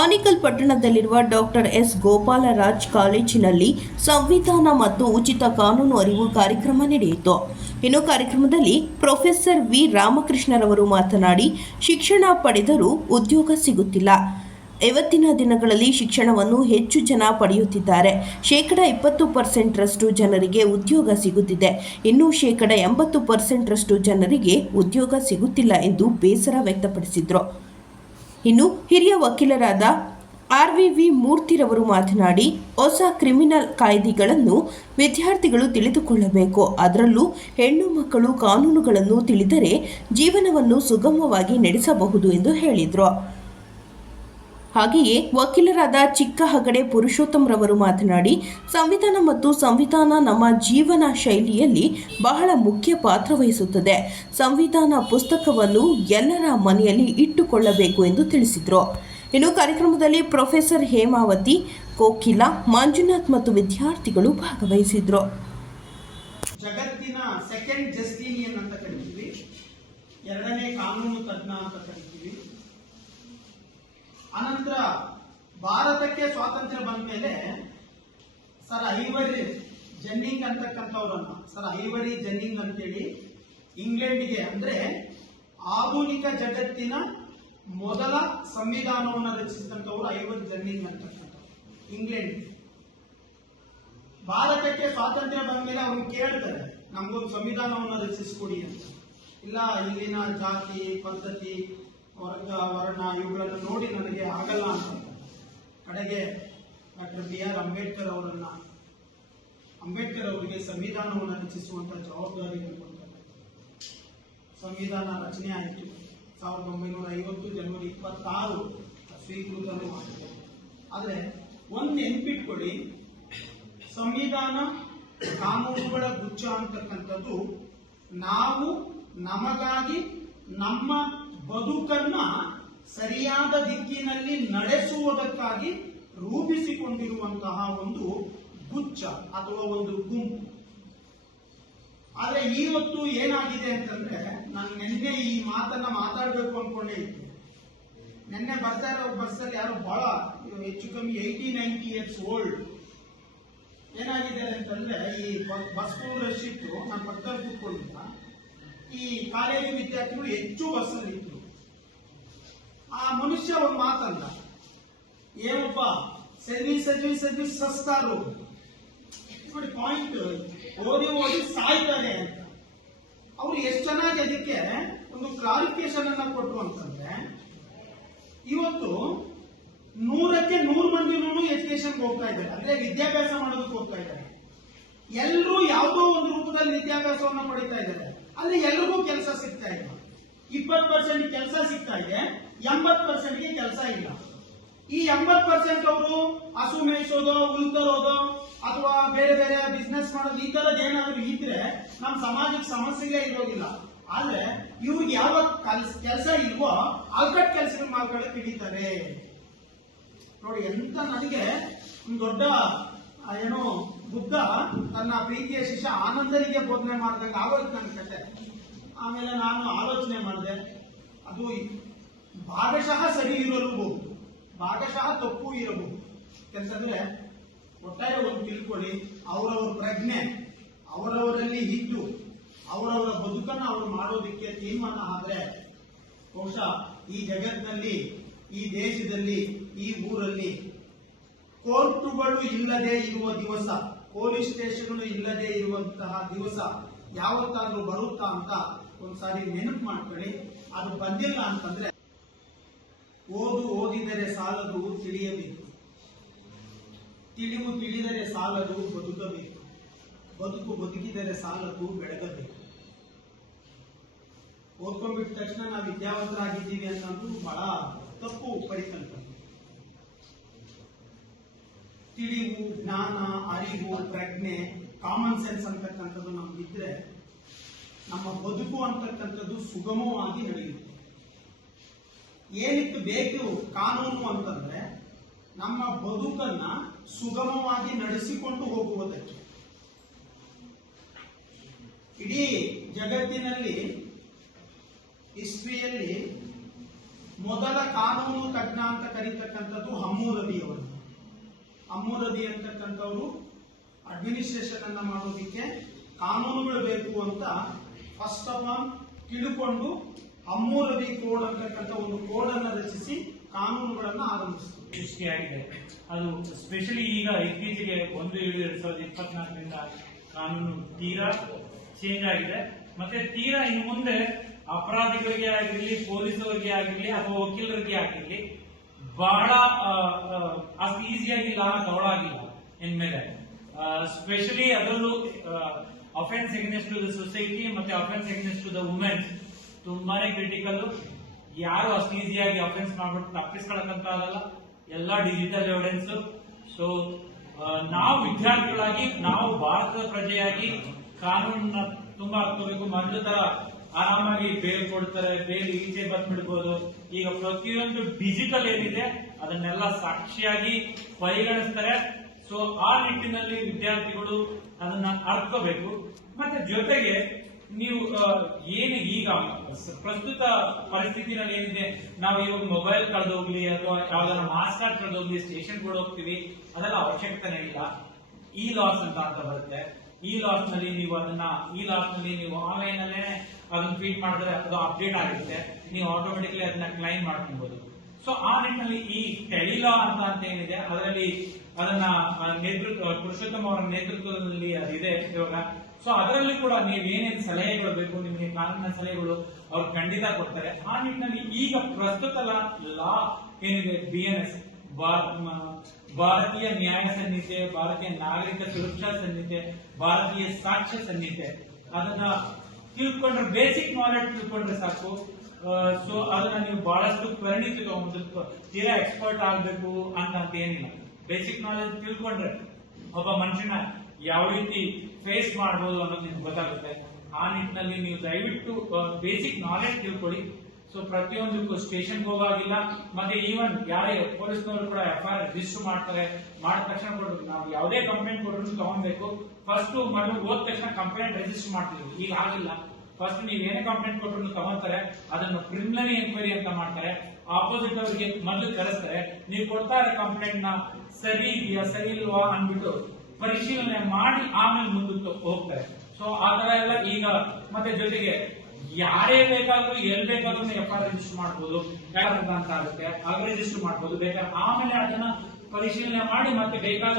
Anekal ಪಟ್ಟಣದಲ್ಲಿರುವ doctor S ಗೋಪಾಲರಾಜ್ ಕಾಲೇಜಿನಲ್ಲಿ ಸಂವಿಧಾನ ಮತ್ತು ಉಚಿತ ಕಾನೂನು ಅರಿವು ಕಾರ್ಯಕ್ರಮ ನಡೆಯಿತು. ಇನ್ನು ಕಾರ್ಯಕ್ರಮದಲ್ಲಿ ಪ್ರೊಫೆಸರ್ ವಿ ರಾಮಕೃಷ್ಣರವರು ಮಾತನಾಡಿ, ಶಿಕ್ಷಣ ಪಡೆದರೂ ಉದ್ಯೋಗ ಸಿಗುತ್ತಿಲ್ಲ. ಇವತ್ತಿನ ದಿನಗಳಲ್ಲಿ ಶಿಕ್ಷಣವನ್ನು ಹೆಚ್ಚು ಜನ ಪಡೆಯುತ್ತಿದ್ದಾರೆ. 20% ಜನರಿಗೆ ಉದ್ಯೋಗ ಸಿಗುತ್ತಿದೆ. ಇನ್ನು 80% ಜನರಿಗೆ ಉದ್ಯೋಗ ಸಿಗುತ್ತಿಲ್ಲ ಎಂದು ಬೇಸರ ವ್ಯಕ್ತಪಡಿಸಿದರು. ಇನ್ನು ಹಿರಿಯ ವಕೀಲರಾದ RVV ಮೂರ್ತಿರವರು ಮಾತನಾಡಿ, ಹೊಸ ಕ್ರಿಮಿನಲ್ ಕಾಯ್ದೆಗಳನ್ನು ವಿದ್ಯಾರ್ಥಿಗಳು ತಿಳಿದುಕೊಳ್ಳಬೇಕು. ಅದರಲ್ಲೂ ಹೆಣ್ಣು ಮಕ್ಕಳು ಕಾನೂನುಗಳನ್ನು ತಿಳಿದರೆ ಜೀವನವನ್ನು ಸುಗಮವಾಗಿ ನಡೆಸಬಹುದು ಎಂದು ಹೇಳಿದರು. ಹಾಗೆಯೇ ವಕೀಲರಾದ ಚಿಕ್ಕ ಹಗಡೆ ಪುರುಷೋತ್ತಮರವರು ಮಾತನಾಡಿ, ಸಂವಿಧಾನ ಮತ್ತು ಸಂವಿಧಾನ ನಮ್ಮ ಜೀವನ ಶೈಲಿಯಲ್ಲಿ ಬಹಳ ಮುಖ್ಯ ಪಾತ್ರ ವಹಿಸುತ್ತದೆ. ಸಂವಿಧಾನ ಪುಸ್ತಕವನ್ನು ಎಲ್ಲರ ಮನೆಯಲ್ಲಿ ಇಟ್ಟುಕೊಳ್ಳಬೇಕು ಎಂದು ತಿಳಿಸಿದರು. ಇನ್ನು ಕಾರ್ಯಕ್ರಮದಲ್ಲಿ ಪ್ರೊಫೆಸರ್ ಹೇಮಾವತಿ, ಕೋಕಿಲ, ಮಂಜುನಾಥ್ ಮತ್ತು ವಿದ್ಯಾರ್ಥಿಗಳು ಭಾಗವಹಿಸಿದರು. ಜಗತ್ತಿನ ಸೆಕೆಂಡ್ ಜಸ್ಟಿನಿಯನ್ ಅಂತ ಕರಿತೀವಿ, ಎರಡನೇ ಕಾನೂನು ತಜ್ಞ ಅಂತ ಕರಿತೀವಿ. ಅನಂತರ ಭಾರತಕ್ಕೆ ಸ್ವಾತಂತ್ರ್ಯ ಬಂದ ಮೇಲೆ ಸರ್ ಐವರಿ ಜೆನ್ನಿಂಗ್ ಅಂತಕ್ಕಂಥವ್ರನ್ನ ಸರ್ ಐವರಿ ಜೆನ್ನಿಂಗ್ ಅಂತೇಳಿ ಇಂಗ್ಲೆಂಡ್ಗೆ ಅಂದ್ರೆ ಆಧುನಿಕ ಜಗತ್ತಿನ ಮೊದಲ ಸಂವಿಧಾನವನ್ನು ರಚಿಸಿದಂಥವ್ರು ಐವರಿ ಜೆನ್ನಿಂಗ್ ಅಂತಕ್ಕಂಥವ್ರು ಇಂಗ್ಲೆಂಡ್. ಭಾರತಕ್ಕೆ ಸ್ವಾತಂತ್ರ್ಯ ಬಂದ ಮೇಲೆ ಅವ್ರು ಕೇಳ್ತಾರೆ, ನಮಗೊಂದು ಸಂವಿಧಾನವನ್ನು ರಚಿಸಿಕೊಡಿ ಅಂತ. ಇಲ್ಲ, ಇಲ್ಲಿನ ಜಾತಿ ಪದ್ಧತಿ ವರ್ಗ ವರ್ಣ ಇವುಗಳನ್ನು ನೋಡಿ ನನಗೆ ಆಗಲ್ಲ ಅಂತ. ಕಡೆಗೆ ಡಾಕ್ಟರ್ BR ಅಂಬೇಡ್ಕರ್ ಅವರಿಗೆ ಸಂವಿಧಾನವನ್ನು ರಚಿಸುವಂತ ಜವಾಬ್ದಾರಿಯನ್ನು ಕೊಡ್ತಾರೆ. ಸಂವಿಧಾನ ರಚನೆ ಆಯಿತು 1950 ಜನವರಿ 26 ಸ್ವೀಕೃತನೂ ಮಾಡಿದೆ. ಆದ್ರೆ ಒಂದು ನೆನ್ಪಿಟ್ಕೊಳ್ಳಿ, ಸಂವಿಧಾನ ಕಾನೂನುಗಳ ಗುಚ್ಛ ಅಂತಕ್ಕಂಥದ್ದು ನಾವು ನಮಗಾಗಿ ನಮ್ಮ ಬದುಕನ್ನ ಸರಿಯಾದ ದಿಕ್ಕಿನಲ್ಲಿ ನಡೆಸುವುದಕ್ಕಾಗಿ ರೂಪಿಸಿಕೊಂಡಿರುವಂತಹ ಒಂದು ಗುಚ್ಛ ಅಥವಾ ಒಂದು ಗುಂಪು. ಆದ್ರೆ ಇವತ್ತು ಏನಾಗಿದೆ ಅಂತಂದ್ರೆ, ನಾನು ನಿನ್ನೆ ಈ ಮಾತನ್ನ ಮಾತಾಡಬೇಕು ಅನ್ಕೊಂಡೇ ಇದ್ದೆ. ನಿನ್ನೆ ಬರ್ತಾ ಇರೋ ಬಸ್ಸಲ್ಲಿ ಯಾರು ಬಹಳ ಹೆಚ್ಚು ಕಮ್ಮಿ 80-90 ಇಯರ್ಸ್ ಓಲ್ಡ್ ಏನಾಗಿದೆ ಅಂತಂದ್ರೆ, ಈ ಬಸ್ ರಶ್ ಇತ್ತು, ನಾನು ಪಕ್ಕದಲ್ಲಿ ಕೂತ್ಕೊಂಡಿದ್ದ, ಈ ಕಾಲೇಜು ವಿದ್ಯಾರ್ಥಿಗಳು ಹೆಚ್ಚು ಬಸ್ಸಲ್ಲಿ ಇತ್ತು. ಆ ಮನುಷ್ಯ ಒಂದು ಮಾತಂದ, ಏನಪ್ಪ ಸರ್ವಿಸ್ ಸಸ್ತಾರು ನೋಡಿ, ಪಾಯಿಂಟ್ ಓದಿ ಸಾಯ್ತಾರೆ ಅಂತ. ಅವ್ರು ಎಷ್ಟು ಚೆನ್ನಾಗಿ ಅದಕ್ಕೆ ಒಂದು ಕ್ಲಾರಿಫಿಕೇಶನ್ ಅನ್ನ ಕೊಟ್ಟರು ಅಂತಂದ್ರೆ, ಇವತ್ತು 100ಕ್ಕೆ 100 ಮಂದಿನೂ ಎಜುಕೇಶನ್ಗೆ ಹೋಗ್ತಾ ಇದ್ದಾರೆ, ಅಂದ್ರೆ ವಿದ್ಯಾಭ್ಯಾಸ ಮಾಡೋದಕ್ಕೆ ಹೋಗ್ತಾ ಇದ್ದಾರೆ. ಎಲ್ಲರೂ ಯಾವುದೋ ಒಂದು ರೂಪದಲ್ಲಿ ವಿದ್ಯಾಭ್ಯಾಸವನ್ನ ಪಡಿತಾ ಇದ್ದಾರೆ. ಅಲ್ಲಿ ಎಲ್ರಿಗೂ ಕೆಲಸ ಸಿಗ್ತಾ ಇಲ್ಲ. 20% ಕೆಲಸ ಸಿಗ್ತಾ ಇದೆ, 80%ಗೆ ಕೆಲಸ ಇಲ್ಲ. ಈ 80% ಅವರು ಹಸು ಮೇಯಿಸೋದೋ, ಹುಲ್ ತರೋದೋ ಅಥವಾ ಬೇರೆ ಬೇರೆ ಬಿಸ್ನೆಸ್ ಮಾಡೋದು, ಈ ತರದ್ ಏನಾದ್ರು ಇದ್ರೆ ನಮ್ಮ ಸಮಾಜಕ್ಕೆ ಸಮಸ್ಯೆಗಳೇ ಇರೋದಿಲ್ಲ. ಆದ್ರೆ ಇವ್ರಿಗೆ ಯಾವ ಕೆಲಸ ಇಲ್ವೋ ಅಲ್ಕಟ್ ಕೆಲಸಗಳ ಮಾಡ್ಕೊಳ್ಳಕ್ಕೆ ಹಿಡಿತಾರೆ ನೋಡಿ. ಎಂತ ನನಗೆ ಒಂದು ದೊಡ್ಡ ಏನೋ ಬುದ್ಧ ತನ್ನ ಪ್ರೀತಿಯ ಶಿಷ್ಯ ಆನಂದನಿಗೆ ಬೋಧನೆ ಮಾಡಿದಂಗೆ ಆಗೋಯ್ತು ನನ್ನ ಕತೆ. ಆಮೇಲೆ ನಾನು ಆಲೋಚನೆ ಮಾಡಿದೆ, ಅದು ಭಾಗಶಃ ಸರಿ ಇರಬಹುದು, ಭಾಗಶಃ ತಪ್ಪು ಇರಬಹುದು. ಯಾಕಂತಂದ್ರೆ ಒಟ್ಟಾರೆ ಒಂದು ತಿಳ್ಕೊಳ್ಳಿ, ಅವರವರ ಪ್ರಜ್ಞೆ ಅವರವರಲ್ಲಿ ಇದ್ದು ಅವರವರ ಬದುಕನ್ನ ಅವರು ಮಾಡೋದಕ್ಕೆ ತೀರ್ಮಾನ ಆದ್ರೆ ಬಹುಶಃ ಈ ಜಗತ್ತಿನಲ್ಲಿ, ಈ ದೇಶದಲ್ಲಿ, ಈ ಊರಲ್ಲಿ ಕೋರ್ಟುಗಳು ಇಲ್ಲದೆ ಇರುವ ದಿವಸ, ಪೊಲೀಸ್ ಸ್ಟೇಷನ್ ಇಲ್ಲದೆ ಇರುವಂತಹ ದಿವಸ ಯಾವತ್ತಾದ್ರೂ ಬರುತ್ತಾ ಅಂತ ಒಂದ್ಸಾರಿ ನೆನಪು ಮಾಡ್ಕೊಳ್ಳಿ. ಅದು ಬಂದಿಲ್ಲ ಅಂತಂದ್ರೆ, ಓದಿದರೆ ಸಾಲದು ತಿಳಿಯಬೇಕು, ತಿಳಿದರೆ ಸಾಲದು ಬದುಕಬೇಕು, ಬದುಕಿದರೆ ಸಾಲದು ಬೆಳಗಬೇಕು. ಓದ್ಕೊಂಡ್ಬಿಟ್ಟ ತಕ್ಷಣ ನಾವು ವಿದ್ಯಾವಂತರಾಗಿದ್ದೀವಿ ಅನ್ನೋದು ಬಹಳ ತಪ್ಪು ಪರಿಕಲ್ಪನೆ. ತಿಳಿವು, ಜ್ಞಾನ, ಅರಿವು, ಪ್ರಜ್ಞೆ, ಕಾಮನ್ ಸೆನ್ಸ್ ಅಂತಕ್ಕಂಥದ್ದು ನಮ್ಗಿದ್ರೆ ನಮ್ಮ ಬದುಕು ಅಂತಕ್ಕಂಥದ್ದು ಸುಗಮವಾಗಿ ನಡೆಯುತ್ತೆ. ಏನಕ್ಕೆ ಬೇಕು ಕಾನೂನು ಅಂತಂದ್ರೆ, ನಮ್ಮ ಬದುಕನ್ನ ಸುಗಮವಾಗಿ ನಡೆಸಿಕೊಂಡು ಹೋಗುವುದಕ್ಕೆ. ಇಡೀ ಜಗತ್ತಿನಲ್ಲಿ ಹಿಸ್ಟ್ರಿಯಲ್ಲಿ ಮೊದಲ ಕಾನೂನು ತಜ್ಞ ಅಂತ ಕರೀತಕ್ಕಂಥದ್ದು ಹಮ್ಮೂರದಿ ಅವರು. ಹಮ್ಮೂರದಿ ಅಂತಕ್ಕಂಥವ್ರು ಅಡ್ಮಿನಿಸ್ಟ್ರೇಷನ್ ಅನ್ನ ಮಾಡೋದಿಕ್ಕೆ ಕಾನೂನುಗಳು ಬೇಕು ಅಂತ ಫಸ್ಟ್ ಆಫ್ ಆಲ್ ತಿಳ್ಕೊಂಡು ಹಮ್ಮೂರದಿ ಕೋಡ್ ಅಂತಕ್ಕಂಥ ಒಂದು ಕೋಡ್ ಅನ್ನು ರಚಿಸಿ ಕಾನೂನುಗಳನ್ನ ಆರಂಭಿಸಿದ್ರು. ಸೃಷ್ಟಿಯಾಗಿದೆ. ಅದು ಸ್ಪೆಷಲಿ ಈಗ ಇತ್ತೀಚೆಗೆ 1/7/2024 ಕಾನೂನು ತೀರಾ ಚೇಂಜ್ ಆಗಿದೆ. ಮತ್ತೆ ತೀರಾ ಇನ್ನು ಮುಂದೆ ಅಪರಾಧಿಗಳಿಗೆ ಆಗಿರ್ಲಿ, ಪೊಲೀಸರಿಗೆ ಆಗಿರ್ಲಿ ಅಥವಾ ವಕೀಲರಿಗೆ ಆಗಿರ್ಲಿ ಬಹಳ ಅಷ್ಟು ಈಸಿಯಾಗಿ ಲಾ ತಗೊಳಾಗಿಲ್ಲ ಇನ್ಮೇಲೆ. ಸ್ಪೆಷಲಿ ಅದರಲ್ಲೂ offence against to the society ಮತ್ತೆ offence against to the womens ತುಂಬಾನೇ ಕ್ರಿಟಿಕಲ್. ಯಾರು ಅಷ್ಟು ಈಸಿಯಾಗಿ ಅಫೆನ್ಸ್ ಮಾಡ್ಬಿಟ್ಟು ತಪ್ಪಿಸ್ಕೊಳಕಂತ ಆಗಲ್ಲ, ಎಲ್ಲ ಡಿಜಿಟಲ್ ಎವಿಡೆನ್ಸ್. ಸೊ ನಾವು ವಿದ್ಯಾರ್ಥಿಗಳಾಗಿ, ನಾವು ಭಾರತದ ಪ್ರಜೆಯಾಗಿ ಕಾನೂನನ್ನ ತುಂಬಾ ಅರ್ಥಬೇಕು. ಮೊದಲ ತರ ಆರಾಮಾಗಿ ಬೇಲ್ ಕೊಡ್ತಾರೆ, ಬೇಲ್ ಈಚೆ ಬಂದ್ಬಿಡ್ಬೋದು. ಈಗ ಪ್ರತಿಯೊಂದು ಡಿಜಿಟಲ್ ಏನಿದೆ ಅದನ್ನೆಲ್ಲ ಸಾಕ್ಷಿಯಾಗಿ ಪರಿಗಣಿಸ್ತಾರೆ. ಸೊ ಆ ನಿಟ್ಟಿನಲ್ಲಿ ವಿದ್ಯಾರ್ಥಿಗಳು ಅದನ್ನ ಅರ್ಥಕೋಬೇಕು. ಮತ್ತೆ ಜೊತೆಗೆ ನೀವು ಏನು ಈಗ ಪ್ರಸ್ತುತ ಪರಿಸ್ಥಿತಿನಲ್ಲಿ ಏನಿದೆ, ನಾವು ಇವಾಗ ಮೊಬೈಲ್ ಕಳೆದೋಗ್ಲಿ ಅಥವಾ ಯಾವ್ದಾರ ಮಾಸ್ ಕಾರ್ಡ್ ಕಳೆದೋಗ್ಲಿ ಸ್ಟೇಷನ್ ಕೂಡ ಹೋಗ್ತೀವಿ, ಅದೆಲ್ಲ ಅವಶ್ಯಕತೆನೇ ಇಲ್ಲ. ಇ ಲಾಸ್ ಅಂತ ಬರುತ್ತೆ. ಇ ಲಾಸ್ ನಲ್ಲಿ ನೀವು ಆನ್ಲೈನ್ ಅಲ್ಲೇ ಅದನ್ನ ಫೀಡ್ ಮಾಡಿದ್ರೆ ಅದು ಅಪ್ಡೇಟ್ ಆಗುತ್ತೆ, ನೀವು ಆಟೋಮೆಟಿಕ್ಲಿ ಅದನ್ನ ಕ್ಲೈಮ್ ಮಾಡ್ಕೊಬಹುದು. ಸೊ ಆ ನಿಟ್ಟಿನಲ್ಲಿ ಈ ಟೆಲಿಲಾ ಅಂತ ಏನಿದೆ ಅದರಲ್ಲಿ ಅದನ್ನ ಪುರುಷೋತ್ತಮ ಅವರ ನೇತೃತ್ವದಲ್ಲಿ ಅದಿದೆ ಇವಾಗ. ಸೊ ಅದರಲ್ಲಿ ಕೂಡ ನೀವೇನೇನು ಸಲಹೆಗಳು ಬೇಕು, ನಿಮಗೆ ಕಾನೂನಿನ ಸಲಹೆಗಳು ಅವ್ರು ಖಂಡಿತ ಕೊಡ್ತಾರೆ. ಆ ನಿಟ್ಟಿನಲ್ಲಿ ಈಗ ಪ್ರಸ್ತುತ ಲಾ ಏನಿದೆ BNS, ಭಾರತೀಯ ನ್ಯಾಯ ಸಂಹಿತೆ, ಭಾರತೀಯ ನಾಗರಿಕ ಸುರಕ್ಷಾ ಸಂಹಿತೆ, ಭಾರತೀಯ ಸಾಕ್ಷ್ಯ ಸಂಹಿತೆ, ಅದನ್ನ ತಿಳ್ಕೊಂಡ್ರೆ, ಬೇಸಿಕ್ ನಾಲೆಡ್ಜ್ ತಿಳ್ಕೊಂಡ್ರೆ ಸಾಕು. ಸೊ ಅದನ್ನ ನೀವು ಬಹಳಷ್ಟು ಪರಿಣಿತಿ ತಗೊಂಡು ತೀರಾ ಎಕ್ಸ್ಪರ್ಟ್ ಆಗ್ಬೇಕು ಅಂತ ಏನಿಲ್ಲ. ಬೇಸಿಕ್ ನಾಲೆಡ್ಜ್ ತಿಳ್ಕೊಂಡ್ರೆ ಒಬ್ಬ ಮನುಷ್ಯನ ಯಾವ ರೀತಿ ಫೇಸ್ ಮಾಡಬಹುದು ಅನ್ನೋದು ನಿಮ್ಗೆ ಗೊತ್ತಾಗುತ್ತೆ. ಆ ನಿಟ್ಟಿನಲ್ಲಿ ನೀವು ದಯವಿಟ್ಟು ಬೇಸಿಕ್ ನಾಲೆಡ್ಜ್ ತಿಳ್ಕೊಳ್ಳಿ. ಸೊ ಪ್ರತಿಯೊಂದಕ್ಕೂ ಸ್ಟೇಷನ್ಗೆ ಹೋಗಾಗಿಲ್ಲ. ಮತ್ತೆ ಈವನ್ ಯಾರೇ ಪೊಲೀಸ್ನವರು ಕೂಡ FIR ರಿಜಿಸ್ಟರ್ ಮಾಡ್ತಾರೆ. ಮಾಡಿದ ತಕ್ಷಣ ನಾವು ಯಾವುದೇ ಕಂಪ್ಲೇಂಟ್ ಕೊಟ್ಟರು ತಗೊಬೇಕು. ಫಸ್ಟ್ ಮೊದಲು ಹೋದ ತಕ್ಷಣ ಕಂಪ್ಲೇಂಟ್ ರಿಜಿಸ್ಟರ್ ಮಾಡ್ತಿದ್ವಿ, ಈಗ ಆಗಿಲ್ಲ. ಫಸ್ಟ್ ನೀವು ಏನೇ ಕಂಪ್ಲೇಂಟ್ ಕೊಟ್ಟರು ತಗೊಂತಾರೆ, ಅದನ್ನು ಪ್ರಿಲಿಮಿನರಿ ಎನ್ಕ್ವೈರಿ ಅಂತ ಮಾಡ್ತಾರೆ. ಆಪೋಸಿಟ್ ಅವರಿಗೆ ಮೊದಲು ಕರೆಸ್ತಾರೆ, ನೀವು ಕೊಡ್ತಾ ಇರೋ ಕಂಪ್ಲೇಂಟ್ ನ ಸರಿ ಇದೆಯಾ ಸರಿ ಇಲ್ವಾ ಅನ್ಬಿಟ್ಟು ಪರಿಶೀಲನೆ ಮಾಡಿ ಆಮೇಲೆ ಮುಂದಕ್ಕೆ ಹೋಗ್ತಾರೆ. ಸೊ ಆ ತರ ಎಲ್ಲ ಈಗ. ಮತ್ತೆ ಜೊತೆಗೆ ಯಾರೇ ಬೇಕಾದ್ರೂ ಎಲ್ಲಿ ಬೇಕಾದ್ರೂ FIR ರಿಜಿಸ್ಟರ್ ಮಾಡಬಹುದು ಅಂತ ಆಗುತ್ತೆ, ಆಗ ರಿಜಿಸ್ಟರ್ ಮಾಡಬಹುದು. ಬೇಕಾದ್ರೆ ಆಮೇಲೆ ಅದನ್ನ ಪರಿಶೀಲನೆ ಮಾಡಿ ಮತ್ತೆ ಬೇಕಾದ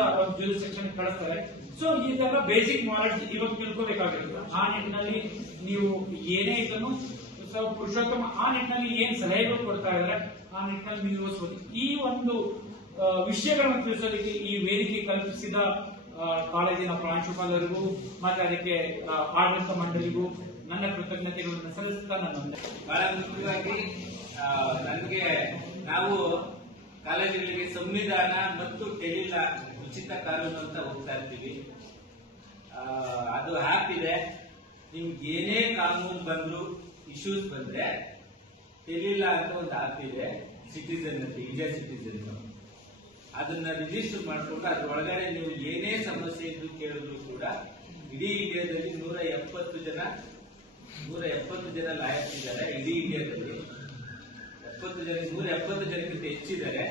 ಸೆಕ್ಷನ್ ಕಳಿಸ್ತಾರೆ. ಸೊ ಇದೆಲ್ಲ ಬೇಸಿಕ್ ನಾಲೆಡ್ಜ್ ಇವಾಗ ತಿಳ್ಕೋಬೇಕಾಗಿರುತ್ತೆ. ಆ ನಿಟ್ಟಿನಲ್ಲಿ ನೀವು ಏನೇ ಇದನ್ನು ಪುರುಷೋತ್ತಮ ಆ ನಿಟ್ಟಿನಲ್ಲಿ ಏನ್ ಸಲಹೆಗಳು ಕೊಡ್ತಾ ಇದ್ದಾರೆ ಆ ನಿಟ್ಟಿನಲ್ಲಿ ನಿರ್ವಹಿಸಬಹುದು. ಈ ಒಂದು ವಿಷಯಗಳನ್ನು ತಿಳಿಸೋದಕ್ಕೆ ಈ ವೇದಿಕೆ ಕಲ್ಪಿಸಿದ ಕಾಲೇಜಿನ ಪ್ರಾಂಶುಪಾಲರಿಗೂ ಮತ್ತೆ ಅದಕ್ಕೆ ಆಡಳಿತ ಮಂಡಳಿಗೂ ನನ್ನ ಕೃತಜ್ಞತೆಗಳನ್ನು ಸಲ್ಲಿಸುತ್ತಾ ಬಹಳ ಮುಖ್ಯವಾಗಿ ನನಗೆ ನಾವು ಕಾಲೇಜುಗಳಿಗೆ ಸಂವಿಧಾನ ಮತ್ತು ಟೆಲಿಲಾ ಉಚಿತ ಕಾನೂನು ಅಂತ ಹೋಗ್ತಾ ಇರ್ತೀವಿ. ಅದು ಆ್ಯಪ್ ಇದೆ. ನಿಮ್ಗೆ ಏನೇ ಕಾನೂನು ಬಂದ್ರು, ಇಶ್ಯೂಸ್ ಬಂದ್ರೆ ಟೆಲಿಲಾ ಅಂತ ಒಂದು ಆ್ಯಪ್ ಇದೆ, ಸಿಟಿಜನ್ ಅಂತ, ಇಂಡಿಯಾ ಸಿಟಿಜನ್. ಅದನ್ನ ರಿಜಿಸ್ಟರ್ ಮಾಡಿಕೊಂಡು ಅದ್ರೊಳಗಡೆ ನೀವು ಏನೇ ಸಮಸ್ಯೆ ಇದ್ದು ಕೇಳಿದ್ರು ಕೂಡ ಇಡೀ ಇಂಡಿಯಾದಲ್ಲಿ 170 ಜನ ಲಾಯರ್ಸ್ ಇದ್ದಾರೆ. ಇಡೀ ಇಂಡಿಯಾದಲ್ಲಿ 170 ಜನಕ್ಕಿಂತ ಹೆಚ್ಚಿದ್ದಾರೆ.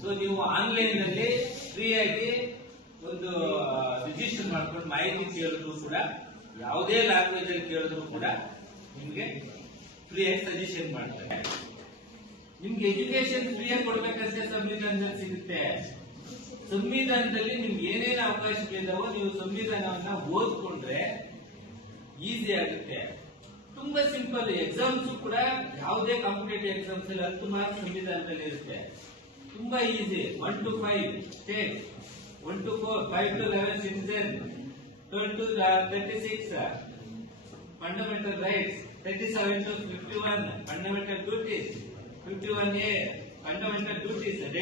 ಸೊ ನೀವು ಆನ್ಲೈನ್ ನಲ್ಲಿ ಫ್ರೀಯಾಗಿ ಒಂದು ರಿಜಿಸ್ಟರ್ ಮಾಡ್ಕೊಂಡು ಮಾಹಿತಿ ಕೇಳಿದ್ರು ಕೂಡ, ಯಾವುದೇ ಲ್ಯಾಂಗ್ವೇಜ್ ಅಲ್ಲಿ ಕೇಳಿದ್ರು ಕೂಡ ನಿಮ್ಗೆ ಫ್ರೀಯಾಗಿ ಸಜೆಷನ್ ಮಾಡ್ತಾರೆ. ನಿಮ್ಗೆ ಎಜುಕೇಶನ್ ಫ್ರೀಯಾಗಿ ಕೊಡ್ಬೇಕಂದ್ರೆ ಸಂವಿಧಾನದಲ್ಲಿ ಸಿಗುತ್ತೆ. ಸಂವಿಧಾನದಲ್ಲಿ ನಿಮ್ಗೆ ಏನೇನು ಅವಕಾಶಗಳಿದಾವೋ ನೀವು ಸಂವಿಧಾನವನ್ನ ಓದ್ಕೊಂಡ್ರೆ ಈಸಿ ಆಗುತ್ತೆ. ತುಂಬಾ ಸಿಂಪಲ್. ಎಕ್ಸಾಮ್ಸ್ ಕೂಡ ಯಾವುದೇ ಕಾಂಪಿಟೇಟಿವ್ ಎಕ್ಸಾಮ್ಸ್ ಅಲ್ಲಿ 10 ಮಾರ್ಕ್ಸ್ ಸಂವಿಧಾನದಲ್ಲಿ ಇರುತ್ತೆ. ತುಂಬಾ easy. 1 to 5 state, 1 to 4, 5 to 11 citizen, 12 to 36 fundamental rights, 37 to 51 fundamental duties, 51A fundamental duties.